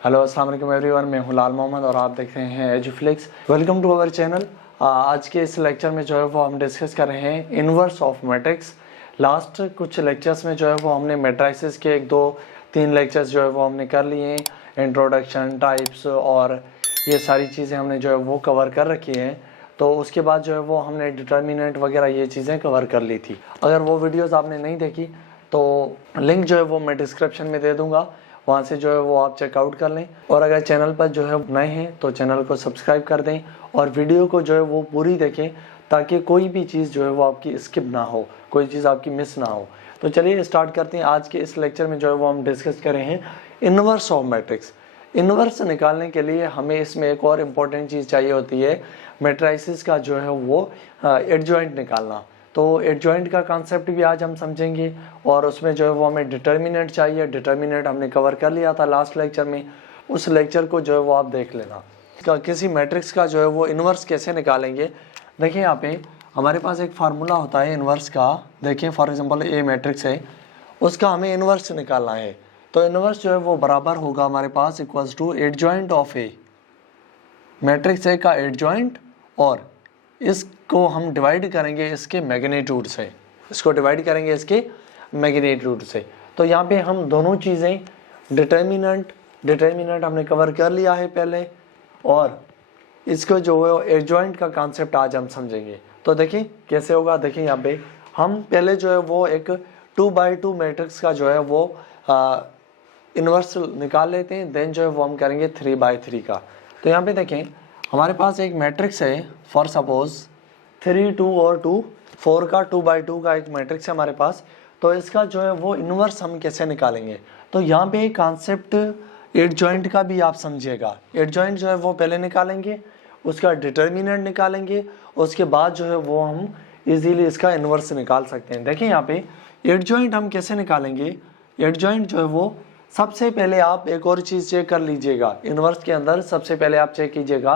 Hello अस्सलाम वालेकुम everyone, मैं हूं लाल मोहम्मद और आप देख रहे हैं Eduflix. Welcome to our channel. आज के इस लेक्चर में जो है वो हम डिस्कस कर रहे हैं इन्वर्स ऑफ मैट्रिक्स। लास्ट कुछ लेक्चर्स में जो है वो हमने मैट्रिसेस के 1-2-3 लेक्चर्स जो है वो हमने कर लिए हैं। इंट्रोडक्शन, टाइप्स और ये सारी चीज़ें हमने जो है वो कवर कर रखी हैं। तो उसके बाद जो है वो हमने डिटर्मिनेंट वगैरह ये चीज़ें कवर कर ली थी। अगर वो वीडियोज़ आपने नहीं देखी तो लिंक जो है वो मैं डिस्क्रिप्शन में दे दूँगा, वहाँ से जो है वो आप चेकआउट कर लें। और अगर चैनल पर जो है नए हैं तो चैनल को सब्सक्राइब कर दें और वीडियो को जो है वो पूरी देखें ताकि कोई भी चीज़ जो है वो आपकी स्किप ना हो, कोई चीज़ आपकी मिस ना हो। तो चलिए स्टार्ट करते हैं। आज के इस लेक्चर में जो है वो हम डिस्कस कर रहे हैं इन्वर्स ऑफ मैट्रिक्स। इन्वर्स निकालने के लिए हमें इसमें एक और इम्पोर्टेंट चीज़ चाहिए होती है, मैट्रिसेस का जो है वो एडजॉइंट निकालना। तो एडजॉइंट का कॉन्सेप्ट भी आज हम समझेंगे और उसमें जो है वो हमें डिटर्मिनेंट चाहिए। डिटर्मिनेंट हमने कवर कर लिया था लास्ट लेक्चर में, उस लेक्चर को जो है वो आप देख लेना। किसी मैट्रिक्स का जो है वो इन्वर्स कैसे निकालेंगे, देखिए यहाँ पे हमारे पास एक फार्मूला होता है इन्वर्स का। देखिए फॉर एग्जांपल ए मैट्रिक्स है, उसका हमें इन्वर्स निकालना है। तो इन्वर्स जो है वो बराबर होगा हमारे पास equals to adjoint of A, matrix A का एडजॉइंट, और इसको हम डिवाइड करेंगे इसके मैग्नीट्यूड से। इसको डिवाइड करेंगे इसके मैग्नीट्यूड से। तो यहाँ पे हम दोनों चीज़ें डिटर्मिनेंट हमने कवर कर लिया है पहले, और इसको जो है एडजॉइंट का कॉन्सेप्ट आज हम समझेंगे। तो देखिए कैसे होगा। देखिए यहाँ पे हम पहले जो है वो एक 2x2 मैट्रिक्स का जो है वो इन्वर्स निकाल लेते हैं, देन जो है वो हम करेंगे 3x3 का। तो यहाँ पे देखें हमारे पास एक मैट्रिक्स है, फॉर सपोज 3 2 और 2 4 का 2x2 का एक मैट्रिक्स है हमारे पास। तो इसका जो है वो इन्वर्स हम कैसे निकालेंगे, तो यहाँ पे कॉन्सेप्ट एडजॉइंट का भी आप समझिएगा। एडजॉइंट जो है वो पहले निकालेंगे, उसका डिटर्मिनेंट निकालेंगे, उसके बाद जो है वो हम इजीली इसका इन्वर्स निकाल सकते हैं। देखिए यहाँ पे एडजॉइंट हम कैसे निकालेंगे। एडजॉइंट जो है वो सबसे पहले आप एक और चीज़ चेक कर लीजिएगा। इन्वर्स के अंदर सबसे पहले आप चेक कीजिएगा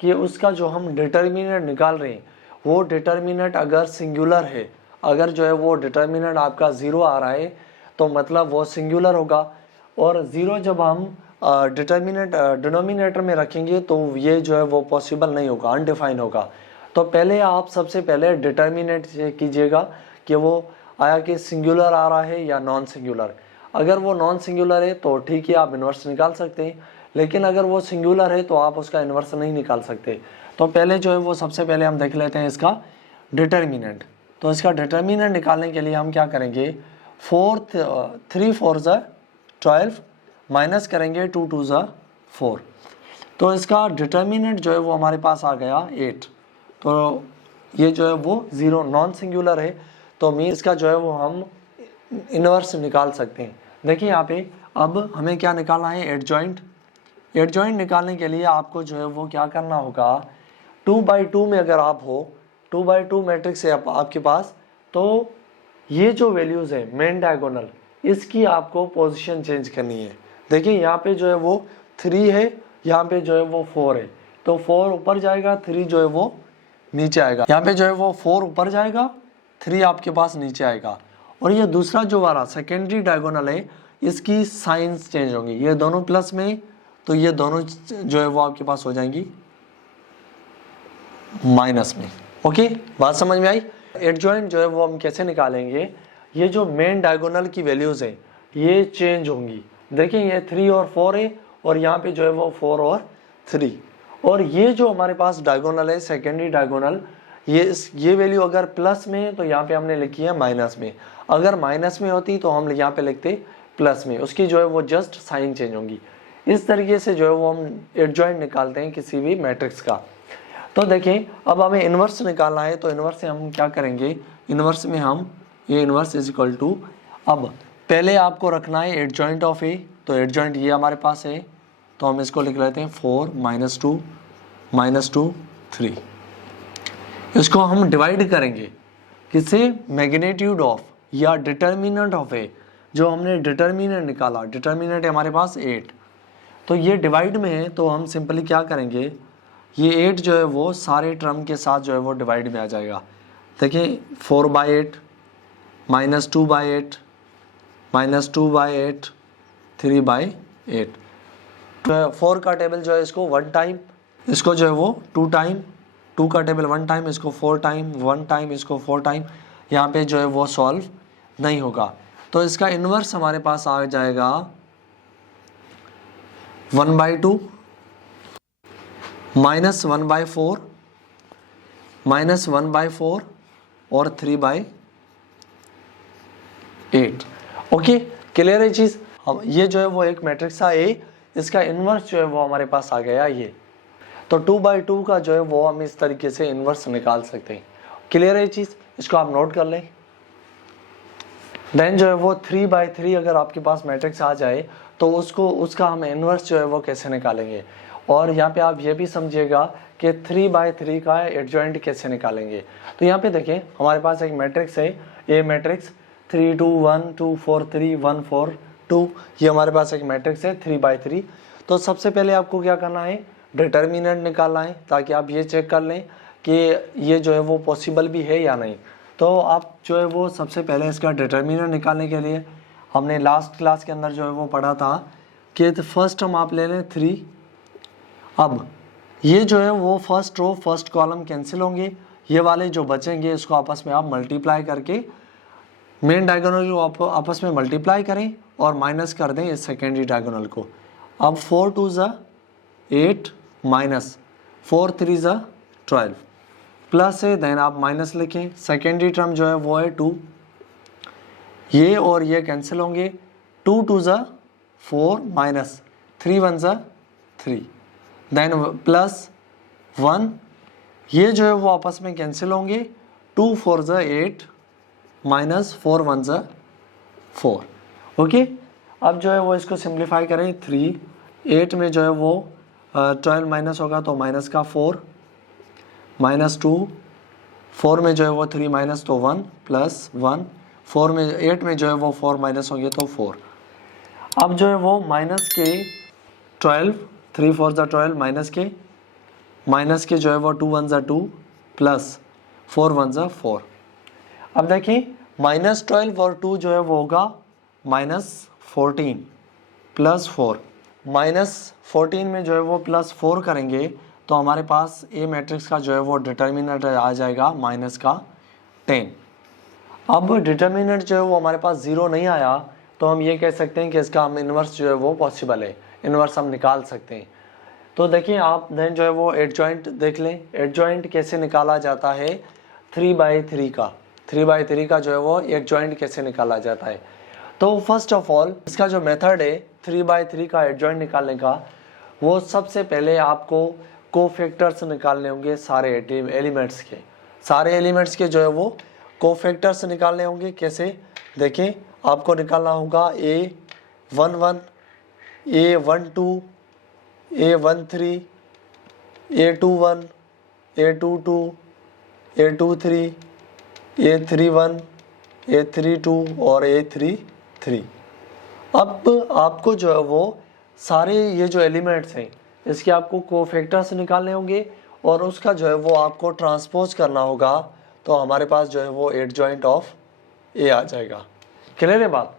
कि उसका जो हम डिटर्मिनेंट निकाल रहे हैं वो डिटर्मिनेंट अगर सिंगुलर है, अगर जो है वो डिटर्मिनेंट आपका 0 आ रहा है तो मतलब वो सिंगुलर होगा। और 0 जब हम डिटर्मिनेंट डिनोमिनेटर में रखेंगे तो ये जो है वो पॉसिबल नहीं होगा, अनडिफाइन होगा। तो पहले आप सबसे पहले डिटर्मिनेंट चेक कीजिएगा कि वो आया कि सिंगुलर आ रहा है या नॉन सिंगुलर। अगर वो नॉन सिंगुलर है तो ठीक है, आप इन्वर्स निकाल सकते हैं, लेकिन अगर वो सिंगुलर है तो आप उसका इन्वर्स नहीं निकाल सकते। तो पहले जो है वो सबसे पहले हम देख लेते हैं इसका डिटर्मिनेंट। तो इसका डिटर्मिनेंट निकालने के लिए हम क्या करेंगे, 3 4 12 माइनस करेंगे 2 2 4। तो इसका डिटर्मिनेंट जो है वो हमारे पास आ गया 8। तो ये जो है वो 0 नॉन सिंगुलर है, तो मीन इसका जो है वो हम इन्वर्स निकाल सकते हैं। देखिए यहाँ पे अब हमें क्या निकालना है, एडजॉइंट। एडजॉइंट निकालने के लिए आपको जो है वो क्या करना होगा, 2x2 में अगर आप हो, 2x2 मैट्रिक्स है आपके पास, तो ये जो वैल्यूज़ है मेन डायगोनल, इसकी आपको पोजीशन चेंज करनी है। देखिए यहाँ पे जो है वो 3 है, यहाँ पे जो है वो 4 है, तो 4 ऊपर जाएगा, 3 जो है वो नीचे आएगा। यहाँ पे जो है वो 4 ऊपर जाएगा, 3 आपके पास नीचे आएगा। और ये दूसरा जो वाला सेकेंडरी डायगोनल है, इसकी साइंस चेंज होंगी। ये दोनों प्लस में, तो ये दोनों जो है वो आपके पास हो जाएंगी माइनस में। ओके, बात समझ में आई। एडजॉइंट जो है वो हम कैसे निकालेंगे, ये जो मेन डायगोनल की वैल्यूज है ये चेंज होंगी। देखिए ये 3 और 4 है, और यहाँ पे जो है वो 4 और 3, और ये जो हमारे पास डायगोनल है सेकेंडरी डायगोनल, ये वैल्यू अगर प्लस में है तो यहाँ पे हमने लिखी है माइनस में, अगर माइनस में होती तो हम यहाँ पे लिखते प्लस में, उसकी जो है वो जस्ट साइन चेंज होंगी। इस तरीके से जो है वो हम एडजॉइंट निकालते हैं किसी भी मैट्रिक्स का। तो देखें अब हमें इन्वर्स निकालना है, तो इन्वर्स से हम क्या करेंगे, इन्वर्स में हम ये इन्वर्स इज इक्वल टू, अब पहले आपको रखना है एडजॉइंट ऑफ ए। तो एडजॉइंट ये हमारे पास है, तो हम इसको लिख लेते हैं 4 -2 -2 3। इसको हम डिवाइड करेंगे किससे, मैग्नीट्यूड ऑफ या डिटर्मिनेंट ऑफ ए। जो हमने डिटर्मिनेंट निकाला, डिटर्मिनेंट है हमारे पास 8, तो ये डिवाइड में है, तो हम सिंपली क्या करेंगे, ये 8 जो है वो सारे टर्म के साथ जो है वो डिवाइड में आ जाएगा। देखिए 4/8 -2/8 -2/8 3/8, 4 का टेबल जो है इसको 1 टाइम, इसको जो है वो 2 टाइम, 2 का टेबल 1 टाइम, इसको 4 टाइम, 1 टाइम, इसको 4 टाइम, यहाँ पे जो है वो सॉल्व नहीं होगा। तो इसका इन्वर्स हमारे पास आ जाएगा 1/2 माइनस 1/4 माइनस 1/4 और 3/8। ओके, क्लियर है चीज। अब ये जो है वो एक मैट्रिक्स था ए, इसका इन्वर्स जो है वो हमारे पास आ गया ये। तो 2/2 का जो है वो हम इस तरीके से इन्वर्स निकाल सकते हैं। क्लियर है चीज, इसको आप नोट कर लें। देन जो है वो 3/3 अगर आपके पास मैट्रिक्स आ जाए तो उसका हम इन्वर्स जो है वो कैसे निकालेंगे। और यहाँ पे आप ये भी समझिएगा कि 3/3 का एडजॉइंट कैसे निकालेंगे। तो यहाँ पे देखें हमारे पास एक मैट्रिक्स है, ए मैट्रिक्स 3 2 1 2 4 3 1 4 2, ये हमारे पास एक मैट्रिक्स है 3/3। तो सबसे पहले आपको क्या करना है, डिटर्मिनेंट निकालना है, ताकि आप ये चेक कर लें कि ये जो है वो पॉसिबल भी है या नहीं। तो आप जो है वो सबसे पहले इसका डिटर्मिनेंट निकालने के लिए हमने लास्ट क्लास के अंदर जो है वो पढ़ा था कि फर्स्ट हम आप ले लें 3। अब ये जो है वो first row first column cancel होंगे, ये वाले जो बचेंगे इसको आपस में आप मल्टीप्लाई करके मेन डायगोनल को आपस में मल्टीप्लाई करें और माइनस कर दें इस सेकेंडरी डायगोनल को। अब 4 2 8 माइनस 4 3 12 प्लस है, देन आप माइनस लिखें। सेकेंडरी टर्म जो है वो है 2, ये और ये कैंसिल होंगे। 2 2 4 माइनस 3 1 3, देन प्लस 1, ये जो है वो आपस में कैंसिल होंगे। 2 4 8 माइनस 4 1 4। ओके, अब जो है वो इसको सिंप्लीफाई करें। 3 8 में जो है वो 12 माइनस होगा तो माइनस का 4, माइनस 2, 4 में जो है वो 3 माइनस तो 1 प्लस 1, 4 में 8 में जो है वो 4 माइनस होंगे तो 4। अब जो है वो माइनस के 12, 3 4 12 माइनस के जो है वो 2 1 2 प्लस 4 1 4। अब देखिए माइनस 12 और 2 जो है वो होगा माइनस 14 प्लस 4, माइनस 14 में जो है वो प्लस 4 करेंगे तो हमारे पास ए मैट्रिक्स का जो है वो डिटर्मिनेंट आ जाएगा माइनस का 10। अब डिटर्मिनेंट जो है वो हमारे पास 0 नहीं आया तो हम ये कह सकते हैं कि इसका हम इन्वर्स जो है वो पॉसिबल है, इन्वर्स हम निकाल सकते हैं। तो देखिए आप देन जो है वो एडजॉइंट देख लें, एडजॉइंट कैसे निकाला जाता है 3/3 का, 3/3 का जो है वो एडजॉइंट कैसे निकाला जाता है। तो फर्स्ट ऑफ ऑल इसका जो मेथड है 3/3 का एडजॉइंट निकालने का, वो सबसे पहले आपको कोफैक्टर्स निकालने होंगे सारे एलिमेंट्स के, सारे एलिमेंट्स के जो है वो कोफैक्टर्स निकालने होंगे। कैसे देखें, आपको निकालना होगा A11, A12, A13, A21, A22, A23, A31, A32 और A33। अब आपको जो है वो सारे ये जो एलिमेंट्स हैं इसके आपको कोफैक्टर्स निकालने होंगे और उसका जो है वो आपको ट्रांसपोज करना होगा, तो हमारे पास जो है वो एडजॉइंट ऑफ ए आ जाएगा। क्लियर है बात।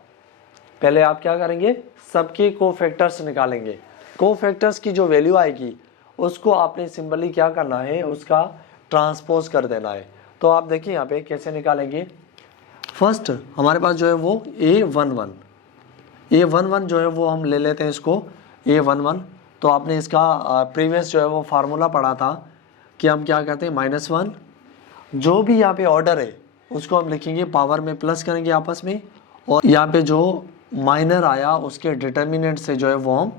पहले आप क्या करेंगे, सबके कोफैक्टर्स निकालेंगे, कोफैक्टर्स की जो वैल्यू आएगी उसको आपने सिंपली क्या करना है, उसका ट्रांसपोज कर देना है। तो आप देखिए यहाँ पे कैसे निकालेंगे। फर्स्ट हमारे पास जो है वो A11 जो है वो हम ले लेते हैं इसको A11। तो आपने इसका प्रीवियस जो है वो फार्मूला पढ़ा था कि हम क्या कहते हैं -1, जो भी यहाँ पे ऑर्डर है उसको हम लिखेंगे पावर में प्लस करेंगे आपस में, और यहाँ पे जो माइनर आया उसके डिटर्मिनेंट से जो है वो हम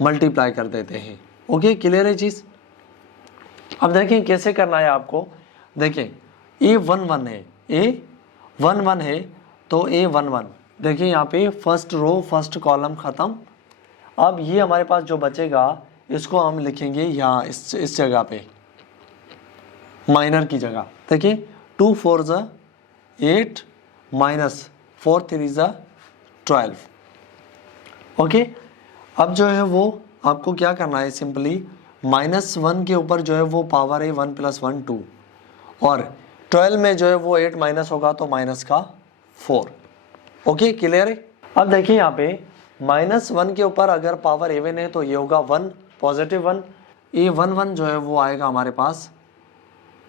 मल्टीप्लाई कर देते हैं। ओके, क्लियर है चीज़। अब देखें कैसे करना है आपको। देखें A11 है, A11 है तो A11 देखिए यहाँ पे फर्स्ट रो फर्स्ट कॉलम ख़त्म। अब ये हमारे पास जो बचेगा इसको हम लिखेंगे यहाँ इस जगह पे माइनर की जगह। देखिए 2 4 8 माइनस 4 3 12। ओके, अब जो है वो आपको क्या करना है, सिंपली -1 के ऊपर जो है वो पावर है 1 + 1 2, और 12 में जो है वो 8 माइनस होगा तो माइनस का 4। ओके, क्लियर है। अब देखिए यहाँ पे -1 के ऊपर अगर पावर इवन है तो ये होगा 1 पॉजिटिव 1, ये 1 1 जो है वो आएगा हमारे पास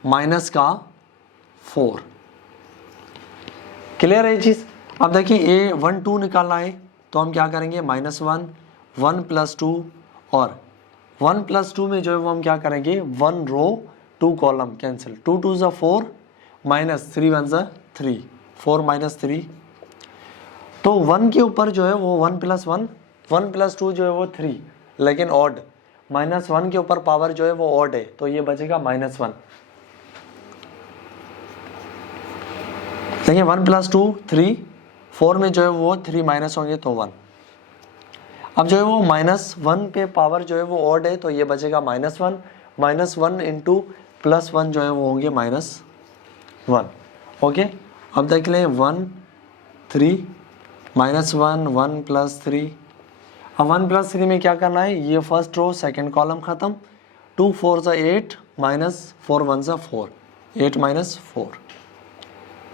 माइनस का 4। क्लियर है चीज। अब देखिए ये 1 2 निकालना है तो हम क्या करेंगे -1 1 + 2 और 1 + 2 में जो है वो हम क्या करेंगे 1 रो 2 कॉलम कैंसिल, 2 2 = 4 -3 1 = 3 4 -3। तो 1 के ऊपर जो है वो 1 + 1 1 + 2 जो है वो 3 लेकिन ऑड, -1 के ऊपर पावर जो है वो ऑड है तो ये बचेगा -1। देखिए 1 + 2 3 4 में जो है वो 3 माइनस होंगे तो 1। अब जो है वो -1 पे पावर जो है वो ऑड है तो ये बचेगा -1 -1 इंटू +1 जो है वो होंगे -1। ओके, अब देख लें 1 3 -1 1 + 3। अब 1 + 3 में क्या करना है, ये फर्स्ट रो सेकंड कॉलम खत्म, 2 4 = 8 -4 1 = 4 8 -4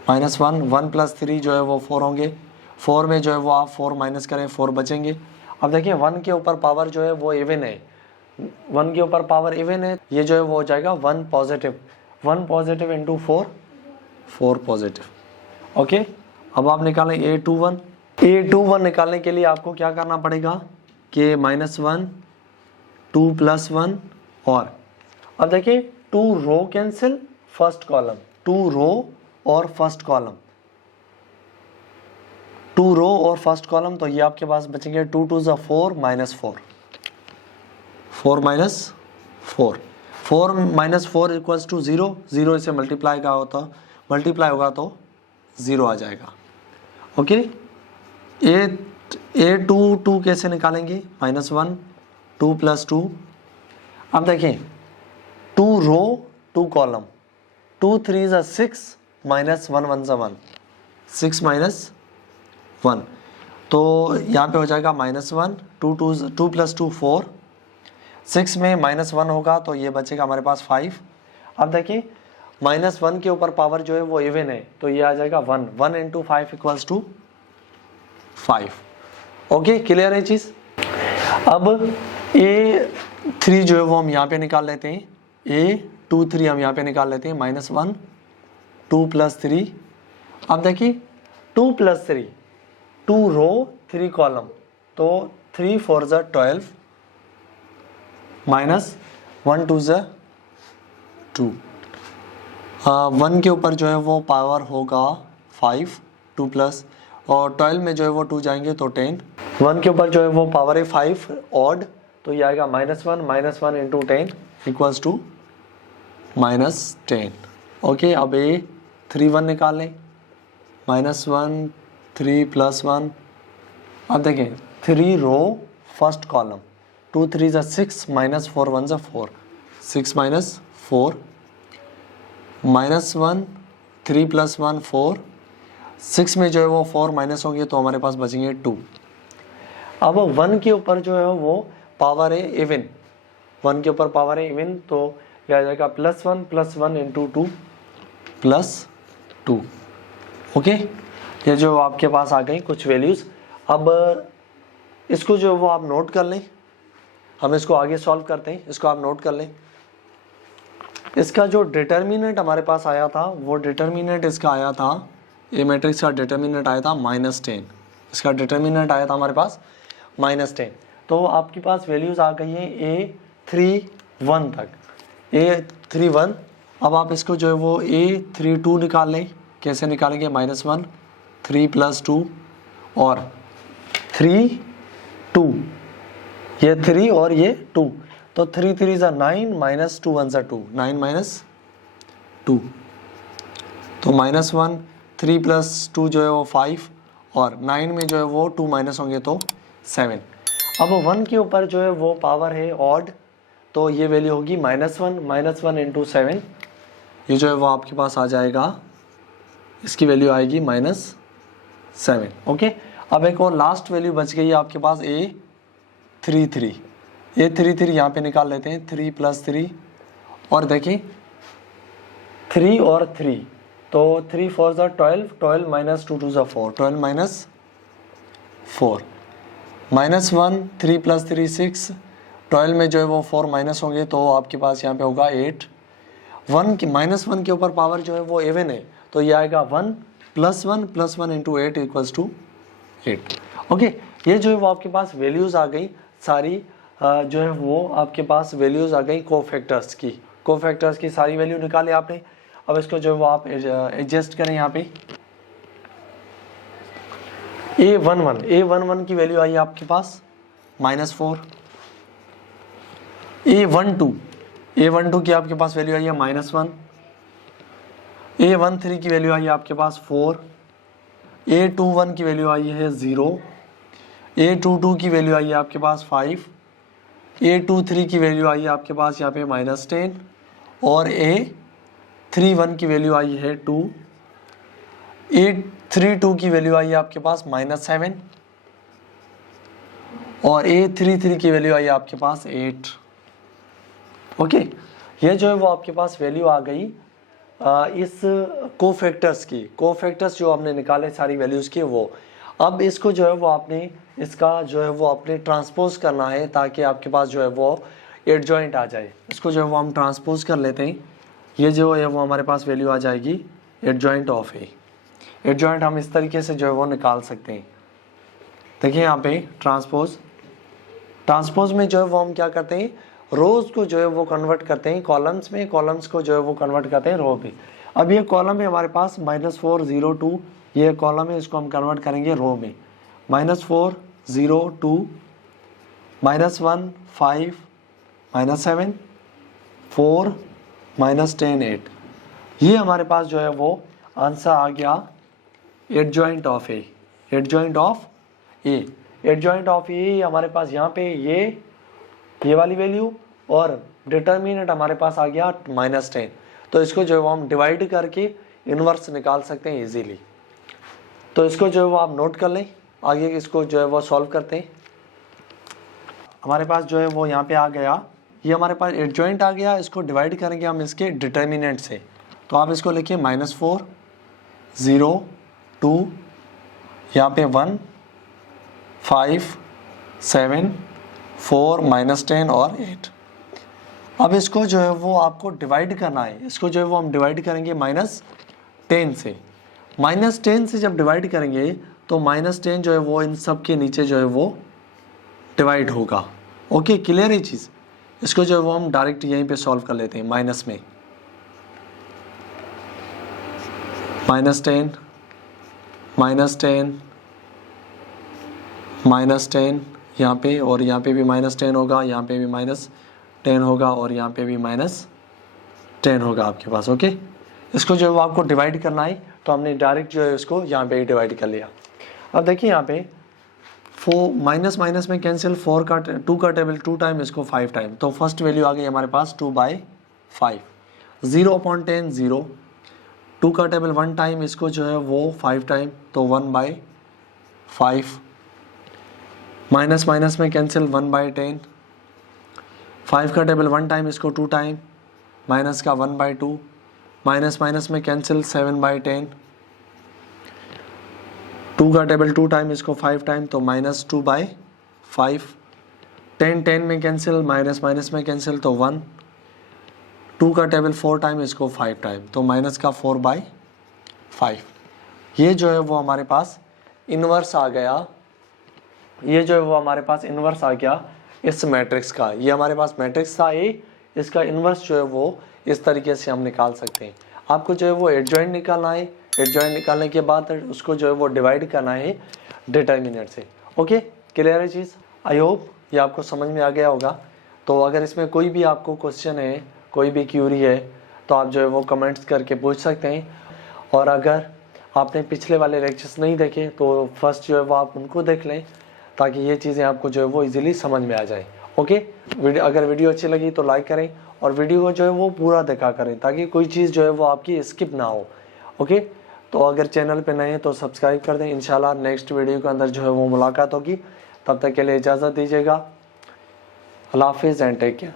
-1 1 + 3 जो है वो 4 होंगे, 4 में जो है वो आप 4 माइनस करें 4 बचेंगे। अब देखिए 1 के ऊपर पावर जो है वो इवन है, 1 के ऊपर पावर इवन है, ये जो है वो हो जाएगा 1 पॉजिटिव इंटू 4 पॉजिटिव। ओके, अब आप निकालें A21 निकालने के लिए आपको क्या करना पड़ेगा कि -1 2 + 1 और अब देखिए 2 रो कैंसिल फर्स्ट कॉलम, 2 रो और फर्स्ट कॉलम, 2 रो और फर्स्ट कॉलम, तो ये आपके पास बचेंगे 2 2 = 4 -4 4 -4 4 -4 = 0 0 से मल्टीप्लाई होगा तो 0 आ जाएगा। ओके, A22 कैसे निकालेंगे, -1 2 + 2। अब देखें 2 रो 2 कॉलम, 2 3 = 6 -1 1 = 1 6 -1 तो यहाँ पे हो जाएगा -1 2 + 2 4 6 में -1 होगा तो ये बचेगा हमारे पास 5। अब देखिए -1 के ऊपर पावर जो है वो इवन है तो ये आ जाएगा 1 1 × 5 = 5। ओके, क्लियर है चीज। अब A3 जो है वो हम यहाँ पे निकाल लेते हैं, A23 हम यहाँ पे निकाल लेते हैं, -1 2 + 3। अब देखिए 2 + 3 2 रो 3 कॉलम तो 3 4 = 12 -1 2 = 2 1 के ऊपर जो है वो पावर होगा 5 2 प्लस और 12 में जो है वो 2 जाएंगे तो 10। 1 के ऊपर जो है वो पावर है 5 ऑड तो ये आएगा -1 -1 इंटू 10 इक्वल्स टू -10। ओके, अब A31 निकाल लें, -1 3 + 1। अब देखें 3 रो फर्स्ट कॉलम 2 3 = 6 -4 1 = 4 6 -4 -1 3 + 1 4 6 में जो है वो 4 माइनस होंगे तो हमारे पास बचेंगे 2। अब 1 के ऊपर जो है वो पावर है इवन, 1 के ऊपर पावर है इवन तो यह आ जाएगा +1 + 1 इंटू 2 + 2। ओके, ये जो आपके पास आ गई कुछ वैल्यूज। अब इसको जो वो आप नोट कर लें, हम इसको आगे सॉल्व करते हैं, इसको आप नोट कर लें। इसका जो डिटर्मिनेंट हमारे पास आया था वो डिटर्मिनेंट इसका आया था, ए मैट्रिक्स का डिटर्मिनेंट आया था -10, इसका डिटर्मिनेंट आया था हमारे पास -10। तो आपके पास वैल्यूज आ गई हैं A31 तक, A31। अब आप इसको जो है वो A32 निकाल लें, कैसे निकालेंगे, -1 3 + 2 और 3 2, ये 3 और ये 2 तो 3 3 = 9 -2 1 = 2 9 - 2 तो -1 3 + 2 जो है वो 5 और 9 में जो है वो 2 माइनस होंगे तो 7। अब 1 के ऊपर जो है वो पावर है ऑड तो ये वैल्यू होगी -1 इंटू 7, ये जो है वो आपके पास आ जाएगा, इसकी वैल्यू आएगी -7। ओके, अब एक और लास्ट वैल्यू बच गई है आपके पास A33 यहाँ पे निकाल लेते हैं, 3 + 3 और देखिए 3 और 3 तो 3 4 = 12 12 - 2 2 = 4 12 - 4 -1 3 + 3 6, 12 में जो है वो 4 माइनस होंगे तो आपके पास यहाँ पे होगा 8। 1 के -1 के ऊपर पावर जो है वो इवन है तो ये आएगा 1 + 1 + 1 × 8 = 8। ओके, ये जो है वो आपके पास वैल्यूज़ आ गई सारी, जो है वो आपके पास वैल्यूज़ आ गई कोफैक्टर्स की सारी वैल्यू निकाले आपने। अब इसको जो है वो आप एडजस्ट करें यहाँ पे। A11 की वैल्यू आई आपके पास -4। A12 की आपके पास वैल्यू आई है -1। A13 की वैल्यू आई है आपके पास 4। A21 की वैल्यू आई है 0। A22 की वैल्यू आई है आपके पास 5। A23 की वैल्यू आई है आपके पास यहाँ पे -10 और A31 की वैल्यू आई है 2। A32 की वैल्यू आई है आपके पास -7 और A33 की वैल्यू आई है आपके पास 8। ओके, ये जो है वो आपके पास वैल्यू आ गई इस कोफैक्टर्स जो हमने निकाले सारी वैल्यूज़ की वो। अब इसको जो है वो आपने इसका जो है वो आपने ट्रांसपोज करना है ताकि आपके पास जो है वो एडजॉइंट आ जाए। इसको जो है वो हम ट्रांसपोज कर लेते हैं। ये जो है वो हमारे पास वैल्यू आ जाएगी एडजॉइंट ऑफ ए। एडजॉइंट हम इस तरीके से जो है वो निकाल सकते हैं। देखिए यहाँ पे ट्रांसपोज में जो है वो हम क्या करते हैं, रोज को जो है वो कन्वर्ट करते हैं कॉलम्स में, कॉलम्स को जो है वो कन्वर्ट करते हैं रो में। अब ये कॉलम है हमारे पास -4 0 2, ये कॉलम है इसको हम कन्वर्ट करेंगे रो में। -4 0 2 -1 5 -7 4 -10 8, ये हमारे पास जो है वो आंसर आ गया adjoint of A. Adjoint of A हमारे पास यहाँ पे ये वाली वैल्यू और डिटर्मिनेंट हमारे पास आ गया -10। तो इसको जो है वो हम डिवाइड करके इनवर्स निकाल सकते हैं इजीली। तो इसको जो है वो आप नोट कर लें, आगे इसको जो है वो सॉल्व करते हैं। हमारे पास जो है वो यहाँ पे आ गया, ये हमारे पास एडजॉइंट आ गया, इसको डिवाइड करेंगे हम इसके डिटर्मिनेंट से। तो आप इसको लिखिए -4 0 2, यहाँ पे 1 5 7 4 -10 और 8। अब इसको जो है वो आपको डिवाइड करना है, इसको जो है वो हम डिवाइड करेंगे -10 से। -10 से जब डिवाइड करेंगे तो -10 जो है वो इन सब के नीचे जो है वो डिवाइड होगा। ओके, क्लियर है चीज़। इसको जो है वो हम डायरेक्ट यहीं पे सॉल्व कर लेते हैं। माइनस में -10 -10 यहाँ पे, और यहाँ पे भी -10 होगा, यहाँ पे भी -10 होगा और यहाँ पे भी -10 होगा आपके पास। ओके, इसको जो है वो आपको डिवाइड करना है, तो हमने डायरेक्ट जो है इसको यहाँ पे डिवाइड कर लिया। अब देखिए यहाँ पे 4 माइनस में कैंसिल, 2 का टेबल 2 टाइम, इसको 5 टाइम, तो फर्स्ट वैल्यू आ गई हमारे पास 2/5। 0/10 0, 2 का टेबल 1 टाइम, इसको जो है वो 5 टाइम, तो 1/5। माइनस में कैंसिल 1/10, 5 का टेबल 1 टाइम, इसको 2 टाइम, माइनस का 1/2, माइनस में कैंसिल 7/10, 2 का टेबल 2 टाइम, इसको 5 टाइम, तो -2/5। 10 में कैंसिल, माइनस में कैंसिल, तो 1, 2 का टेबल 4 टाइम, इसको 5 टाइम, तो माइनस का 4/5। ये जो है वो हमारे पास इन्वर्स आ गया, ये जो है वो हमारे पास इन्वर्स आ गया इस मैट्रिक्स का। ये हमारे पास मैट्रिक्स था ए, इसका इन्वर्स जो है वो इस तरीके से हम निकाल सकते हैं। आपको जो है वो एडजॉइंट निकालना है, एडजॉइंट निकालने के बाद उसको जो है वो डिवाइड करना है डिटर्मिनेंट से। ओके, क्लियर है चीज़। आई होप ये आपको समझ में आ गया होगा। तो अगर इसमें कोई भी आपको क्वेश्चन है, कोई भी क्यूरी है, तो आप जो है वो कमेंट्स करके पूछ सकते हैं। और अगर आपने पिछले वाले लेक्चर्स नहीं देखे तो फर्स्ट जो है वो आप उनको देख लें, ताकि ये चीज़ें आपको जो है वो इजीली समझ में आ जाए। ओके, अगर वीडियो अच्छी लगी तो लाइक करें और वीडियो को जो है वो पूरा देखा करें, ताकि कोई चीज़ जो है वो आपकी स्किप ना हो। ओके, तो अगर चैनल पे नए हैं तो सब्सक्राइब कर दें। इंशाल्लाह नेक्स्ट वीडियो के अंदर जो है वो मुलाकात होगी। तब तक के लिए इजाज़त दीजिएगा। अल्लाह हाफिज़ एंड टेक केयर।